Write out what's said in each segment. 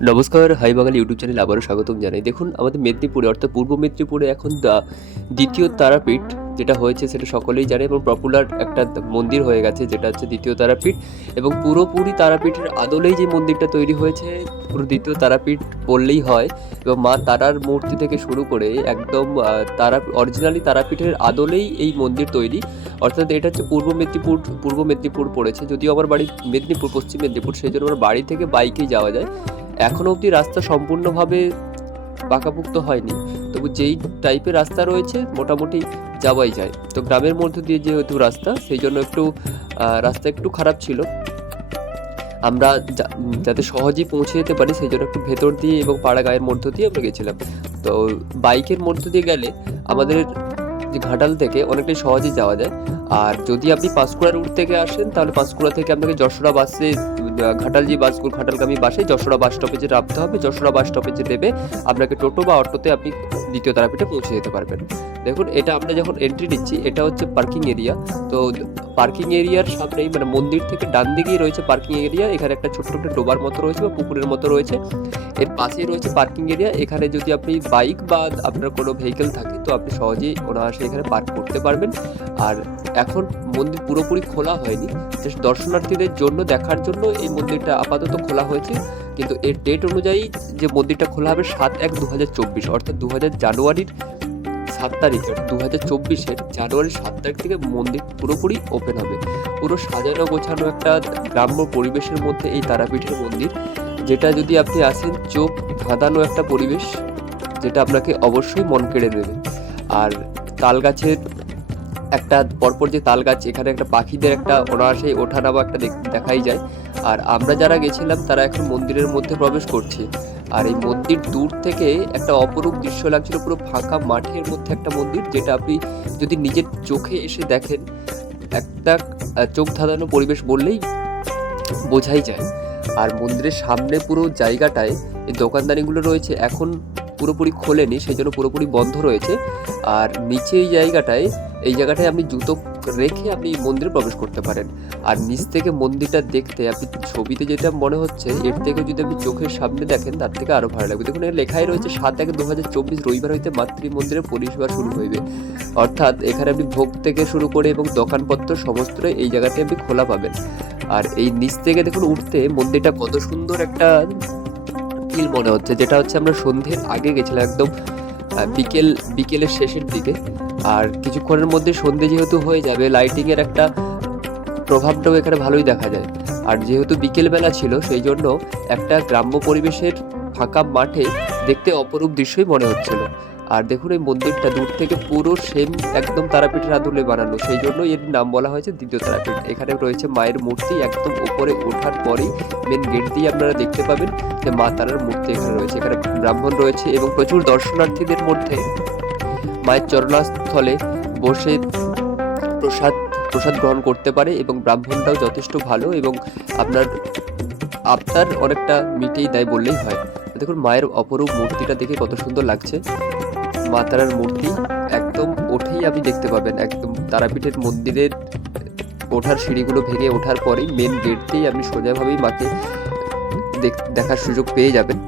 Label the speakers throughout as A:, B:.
A: নমস্কার, হাই বাঙালি YouTube channel আবারও স্বাগতম জানাই। দেখুন, আমাদের মেদিনীপুরে, অর্থাৎ পূর্ব মেদিনীপুরে এখন দ্বিতীয় তারাপীঠ যেটা হয়েছে সেটা সকলেই জানে এবং পপুলার একটা মন্দির হয়ে গেছে যেটা হচ্ছে দ্বিতীয় তারাপীঠ এবং পুরোপুরি তারাপীঠের আদলেই যে মন্দিরটা তৈরি হয়েছে, পুরো দ্বিতীয় তারাপীঠ বললেই হয় এবং মা তারার মূর্তি থেকে শুরু করে একদম তারা অরিজিনালি তারাপীঠের আদলেই এই মন্দির তৈরি। অর্থাৎ এটা হচ্ছে পূর্ব মেদিনীপুর পূর্ব মেদিনীপুর পড়েছে। যদিও আমার বাড়ি মেদিনীপুর, পশ্চিম মেদিনীপুর, সেই জন্য আমার বাড়ি থেকে বাইকেই যাওয়া যায়। এখনও অবধি রাস্তা সম্পূর্ণভাবে পাকাপুক্ত হয়নি। তবু যেই টাইপের রাস্তা রয়েছে, মোটামুটি যাওয়াই যায়। তো গ্রামের মধ্য দিয়ে যেহেতু রাস্তা, সেই জন্য একটু রাস্তা একটু খারাপ ছিল। আমরা যাতে সহজেই পৌঁছে যেতে পারি, সেই জন্য একটু ভেতর দিয়ে এবং পাড়া গায়ের মধ্য দিয়ে আমরা গেছিলাম। তো বাইকের মধ্য দিয়ে গেলে আমাদের যে ঘাটাল থেকে অনেকটাই সহজেই যাওয়া যায়। আর যদি আপনি পাঁশকুড়া রুট থেকে আসেন, তাহলে পাঁশকুড়া থেকে আপনাকে যশোরা বাসে ঘাটাল যে বাসগুলো ঘাটালগামী বাসে যশোরা বাস স্টপেজে নামতে হবে। যশোরা বাস স্টপেজে নেবে আপনাকে টোটো বা অটোতে আপনি দ্বিতীয় তারাপীঠে পৌঁছে যেতে পারবেন। দেখুন, এটা আমরা যখন এন্ট্রি নিচ্ছি, এটা হচ্ছে পার্কিং এরিয়া তো পার্কিং এরিয়ার সামনেই মানে মন্দির থেকে ডান দিকেই রয়েছে পার্কিং এরিয়া এখানে একটা ছোট্ট একটা ডোবার মতো রয়েছে বা পুকুরের মতো রয়েছে। এর পাশেই রয়েছে পার্কিং এরিয়া এখানে যদি আপনি বাইক বা আপনার কোনো ভেহিকেল থাকে, তো আপনি সহজেই অনায়াসে এখানে পার্ক করতে পারবেন। আর এখন মন্দির পুরোপুরি খোলা হয়নি। দর্শনার্থীদের জন্য, দেখার জন্য এই মন্দিরটা আপাতত খোলা হয়েছে। কিন্তু এর ডেট অনুযায়ী যে মন্দিরটা খোলা হবে সাত এক দু অর্থাৎ দু হাজার জানুয়ারির সাত তারিখ দু হাজার চব্বিশের জানুয়ারির সাত তারিখ থেকে মন্দির পুরোপুরি ওপেন হবে। পুরো সাজানো গোছানো একটা গ্রাম্য পরিবেশের মধ্যে এই তারাপীঠের মন্দির, যেটা যদি আপনি আসেন, চোখ ধাঁধানো একটা পরিবেশ, যেটা আপনাকে অবশ্যই মন কেড়ে নেবে। আর তাল গাছের একটা, পরপর যে তাল গাছ এখানে একটা পাখিদের একটা অনায়াসে ওঠানামা একটা দেখ- দেখাই যায়। আর আমরা যারা গেছিলাম, তারা এখন মন্দিরের মধ্যে প্রবেশ করছি। আর এই মন্দির দূর থেকে একটা অপরূপ দৃশ্য লাগছিল, পুরো ফাঁকা মাঠের মধ্যে একটা মন্দির, যেটা আপনি যদি নিজের চোখে এসে দেখেন, একটা চোখ ধাঁধানো পরিবেশ বললেই বোঝাই যায়। আর মন্দিরের সামনে পুরো জায়গাটায় এই দোকানদারিগুলো রয়েছে, এখন পুরোপুরি খোলেনি সেই জন্য পুরোপুরি বন্ধ রয়েছে। আর নিচে এই জায়গাটায় এই জায়গাটায় আপনি জুতো রেখে আপনি মন্দিরে প্রবেশ করতে পারেন। আর নিচ থেকে মন্দিরটা দেখতে আপনি ছবিতে যেটা মনে হচ্ছে, এর থেকে যদি আপনি চোখের সামনে দেখেন, তার থেকে আরও ভালো লাগবে। দেখুন, এর লেখাই রয়েছে সাত এক দু হাজার চব্বিশ রবিবার হইতে মাতৃ মন্দিরের পরিষেবা শুরু হইবে। অর্থাৎ এখানে আপনি ভোগ থেকে শুরু করে এবং দোকানপত্র সমস্ত এই জায়গাতে আপনি খোলা পাবেন। আর এই নিচ থেকে দেখুন উঠতে মন্দিরটা কত সুন্দর একটা ফিল মনে হচ্ছে। যেটা হচ্ছে আমরা সন্ধ্যের আগে গেছিলাম একদম বিকেল, বিকেলের শেষের দিকে। আর কিছুক্ষণের মধ্যে সন্ধে যেহেতু হয়ে যাবে লাইটিং এর একটা প্রভাবটাও এখানে ভালোই দেখা যায়। আর যেহেতু বিকেলবেলা ছিল সেই জন্য একটা গ্রাম্য পরিবেশের ফাঁকা মাঠে দেখতে অপরূপ দৃশ্যই মনে হচ্ছিল। আর দেখুন, এই মন্দিরটা দূর থেকে পুরো সেম একদম তারাপীঠের আদলে বানানো। সেই জন্য এর নাম বলা হয়েছে দ্বিতীয় তারাপীঠ। এখানে রয়েছে মায়ের মূর্তি, একদম উপরে ওঠার পরেই মেন গেট দিয়ে আপনারা দেখতে পাবেন যে মা তারার মূর্তি এখানে রয়েছে। এখানে ব্রাহ্মণ রয়েছে এবং প্রচুর দর্শনার্থীদের মধ্যে মায়ের চরণাস্থলে বসে প্রসাদ প্রসাদ গ্রহণ করতে পারে এবং ব্রাহ্মণটাও যথেষ্ট ভালো এবং আপনার আপনার অনেকটা মিটেই দেয় বললেই হয়। দেখুন, মায়ের অপরূপ মূর্তিটা দেখে কত সুন্দর লাগছে। মা তারার মূর্তি একদম ওঠেই আপনি দেখতে পাবেন। একদম তারাপীঠের মন্দিরের ওঠার সিঁড়িগুলো ভেঙে ওঠার পরেই মেন গেট দিয়েই আপনি সোজাভাবেই মাকে দেখ- দেখার সুযোগ পেয়ে যাবেন।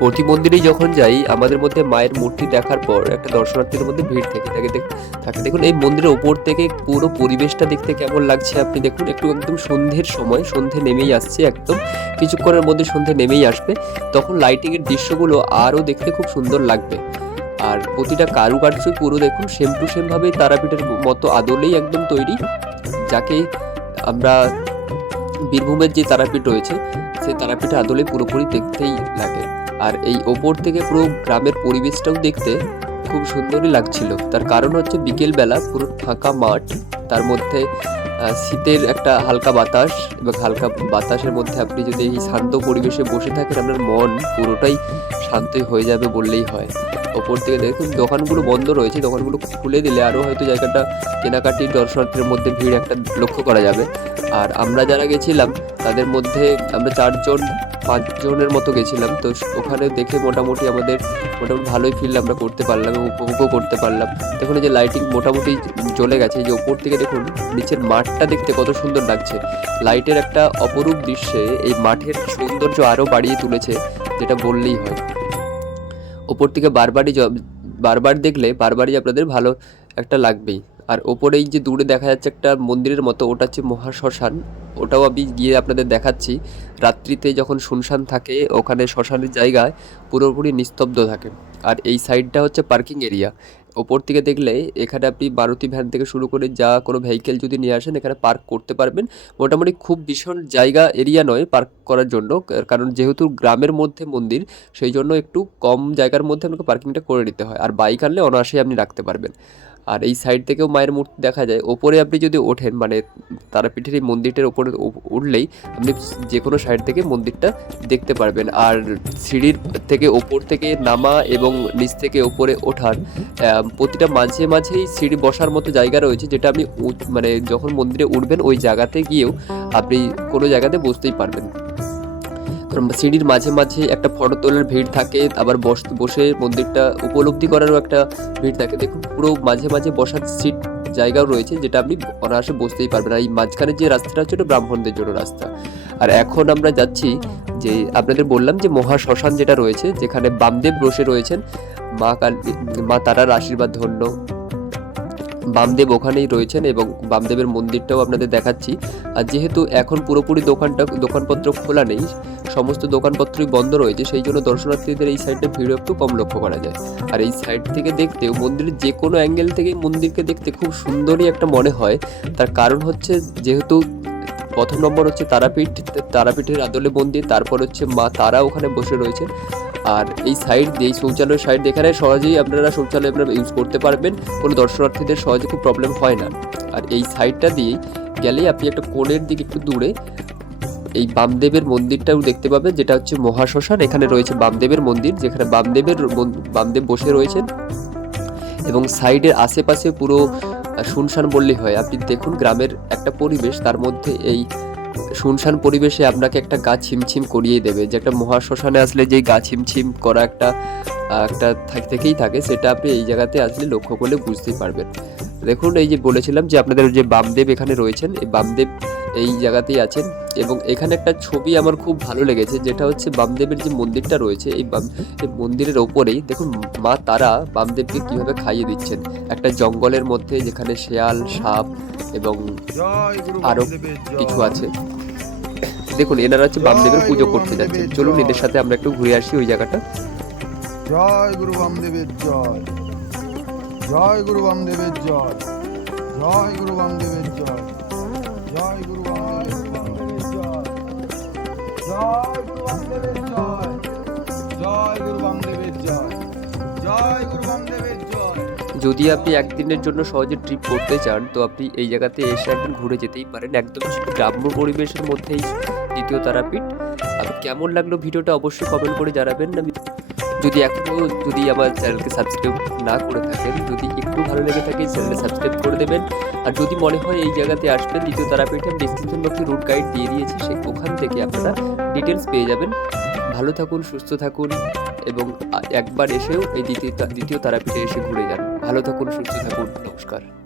A: প্রতি মন্দিরেই যখন যাই, আমাদের মধ্যে মায়ের মূর্তি দেখার পর একটা দর্শনার্থীর মধ্যে ভিড় থেকে থাকে। থাকে। দেখুন, এই মন্দিরের ওপর থেকে পুরো পরিবেশটা দেখতে কেমন লাগছে আপনি দেখুন। একটু একদম সন্ধ্যের সময় সন্ধে নেমেই আসছে একদম। কিছুক্ষণের মধ্যে সন্ধে নেমেই আসবে। তখন লাইটিংয়ের দৃশ্যগুলো আরও দেখতে খুব সুন্দর লাগবে। আর প্রতিটা কারুকার্যই পুরো দেখুন সেম টু সেম ভাবে তারাপীঠের মতো আদলেই একদম তৈরি। যাকে আমরা বীরভূমের যে তারাপীঠ রয়েছে, সেই তারাপীঠে আদলে পুরোপুরি দেখতেই লাগে। আর এই ওপর থেকে পুরো গ্রামের পরিবেশটাও দেখতে খুব সুন্দরই লাগছিল। তার কারণ হচ্ছে বিকেলবেলা পুরো ফাঁকা মাঠ, তার মধ্যে শীতের একটা হালকা বাতাস এবং হালকা বাতাসের মধ্যে আপনি যদি এই শান্ত পরিবেশে বসে থাকেন, আপনার মন পুরোটাই শান্তই হয়ে যাবে বললেই হয়। ওপর থেকে দেখুন দোকানগুলো বন্ধ রয়েছে, দোকানগুলো খুলে দিলে আরও হয়তো জায়গাটা কেনাকাটি, দর্শনার্থীর মধ্যে ভিড় একটা লক্ষ্য করা যাবে। আর আমরা যারা গেছিলাম, তাদের মধ্যে আমরা চারজন পাঁচজনের মতো গেছিলাম, তো ওখানে দেখে মোটামুটি আমাদের মোটামুটি ভালোই ফিল আমরা করতে পারলাম এবং উপভোগও করতে পারলাম। দেখুন যে লাইটিং মোটামুটি জ্বলে গেছে যে ওপর থেকে দেখুন, নিচের মাঠটা দেখতে কত সুন্দর লাগছে। লাইটের একটা অপরূপ দৃশ্যে এই মাঠের সৌন্দর্য আরও বাড়িয়ে তুলেছে, যেটা বললেই হয়। ওপর থেকে বারবারই বারবার দেখলে বারবারই আপনাদের ভালো একটা লাগবেই। আর ওপরেই যে দূরে দেখা যাচ্ছে একটা মন্দিরের মতো, ওটা হচ্ছে মহাশ্মশান। ওটাও আমি গিয়ে আপনাদের দেখাচ্ছি। রাত্রিতে যখন শুনশান থাকে, ওখানে শ্মশানের জায়গায় পুরোপুরি নিস্তব্ধ থাকে। আর এই সাইডটা হচ্ছে পার্কিং এরিয়া। ওপর থেকে দেখলে এখানে আপনি মারুতি ভ্যান থেকে শুরু করে যা কোনো ভেহিকেল যদি নিয়ে আসেন, এখানে পার্ক করতে পারবেন। মোটামুটি খুব ভীষণ জায়গা এরিয়া নয় পার্ক করার জন্য। কারণ যেহেতু গ্রামের মধ্যে মন্দির, সেই জন্য একটু কম জায়গার মধ্যে আপনাকে পার্কিংটা করে নিতে হয়। আর বাইক আনলে অনায়াসেই আপনি রাখতে পারবেন। আর এই সাইড থেকেও মায়ের মূর্তি দেখা যায়। ওপরে আপনি যদি ওঠেন মানে তারাপীঠের এই মন্দিরটার ওপরে উঠলেই আপনি যে কোনো সাইড থেকে মন্দিরটা দেখতে পারবেন। আর সিঁড়ির থেকে ওপর থেকে নামা এবং নিচ থেকে ওপরে ওঠার প্রতিটা মাঝে মাঝেই সিঁড়ি বসার মতো জায়গা রয়েছে যেটা আপনি মানে যখন মন্দিরে উঠবেন, ওই জায়গাতে গিয়েও আপনি কোনো জায়গাতে বসতেই পারবেন। সিঁড়ির মাঝে মাঝে একটা ফটো তোলার ভিড় থাকে, আবার বস, বসে মন্দিরটা উপলব্ধি করারও একটা ভিড় থাকে। দেখুন, পুরো মাঝে মাঝে বসার সিট জায়গাও রয়েছে, যেটা আপনি অনায়াসে বসতেই পারবেন। আর এই মাঝখানে যে রাস্তাটা হচ্ছে ওটা ব্রাহ্মণদের জন্য রাস্তা। আর এখন আমরা যাচ্ছি যে আপনাদের বললাম যে মহা শ্মশান যেটা রয়েছে, যেখানে বামদেব বসে রয়েছেন। মা কালী, মা তারার আশীর্বাদ ধন্য। বামদেব ওখানেই রয়েছেন এবং বামদেবের মন্দিরটাও আপনাদের দেখাচ্ছি। আর যেহেতু এখন পুরোপুরি দোকানটা, দোকানপত্র খোলা নেই, সমস্ত দোকানপত্রই বন্ধ রয়েছে, সেই জন্য দর্শনার্থীদের এই সাইডে ভিড় একটু কম লক্ষ্য করা যায়। আর এই সাইড থেকে দেখতেও মন্দিরের যে কোনো অ্যাঙ্গেল থেকে মন্দিরকে দেখতে খুব সুন্দরই একটা মনে হয়। তার কারণ হচ্ছে যেহেতু প্রথম নম্বর হচ্ছে তারাপীঠ, তারাপীঠের আদলে মন্দির, তারপর হচ্ছে মা তারা ওখানে বসে রয়েছে আর এই সাইড দিয়ে, এই শৌচালয়ের সাইড এখানে সহজেই আপনারা শৌচালয় আপনারা ইউজ করতে পারবেন। কোনো দর্শনার্থীদের সহজে খুব প্রবলেম হয় না। আর এই সাইডটা দিয়েই গেলেই আপনি একটা কোণের দিকে একটু দূরে এই বামদেবের মন্দিরটাও দেখতে পাবেন, যেটা হচ্ছে মহাশ্মশান। এখানে রয়েছে বামদেবের মন্দির, যেখানে বামদেবের বামদেব বসে রয়েছেন। এবং সাইডের আশেপাশে পুরো শুনশান বললেই হয়। আপনি দেখুন, গ্রামের একটা পরিবেশ, তার মধ্যে এই শুনশান পরিবেশে আপনাকে একটা গা ছিমছিম করিয়ে দেবে। যে একটা মহাশ্মশানে আসলে যেই গা ছিমছিম করা একটা একটা থাক- থেকেই থাকে, সেটা আপনি এই জায়গাতে আসলে লক্ষ্য করলে বুঝতেই পারবেন। দেখুন, এই যে বলেছিলাম যে আপনাদের যে বামদেব এখানে রয়েছেন, এই বামদেব এই জায়গাতেই আছেন এবং এখানে একটা ছবি আমার খুব ভালো লেগেছে যেটা হচ্ছে বামদেবের যে মন্দিরটা রয়েছে এই বাম মন্দিরের ওপরেই দেখুন মা তারা বামদেবকে কীভাবে খাইয়ে দিচ্ছেন। একটা জঙ্গলের মধ্যে যেখানে শেয়াল সাপ এবং
B: জয় গুরু
A: আরও
B: বামদেবের জয়।
A: কিছু আছে। দেখুন এনারা হচ্ছে বামদেবের পুজো করতে যাচ্ছেন। চলুন এদের সাথে আমরা একটু ঘুরে আসি ওই জায়গাটা।
B: জয় গুরু বামদেবের জয়। জয় গুরু বামদেবের জয়। জয় গুরু বামদেবের জয়।
A: যদি আপনি একদিনের জন্য সহজে ট্রিপ করতে চান, তো আপনি এই জায়গাতে এসে একদিন ঘুরে যেতেই পারেন একদম গ্রাম্য পরিবেশের মধ্যেই দ্বিতীয় তারাপীঠ। আর কেমন লাগল ভিডিওটা অবশ্যই কমেন্ট করে জানাবেন। আমি যদি এখনও যদি আমার চ্যানেলকে সাবস্ক্রাইব না করে থাকেন, যদি একটু ভালো লেগে থাকে চ্যানেলকে সাবস্ক্রাইব করে দেবেন। আর যদি মনে হয় এই জায়গাতে আসবেন, দ্বিতীয় তারাপীঠে আমি ডিসক্রিপশন বক্সে রুট গাইড দিয়ে দিয়েছি সেই ওখান থেকে আপনারা ডিটেলস পেয়ে যাবেন। ভালো থাকুন, সুস্থ থাকুন, এবং একবার এসেও এই দ্বিতীয় দ্বিতীয় তারাপীঠে এসে ঘুরে যান। ভালো থাকুন, সুস্থ থাকুন, নমস্কার।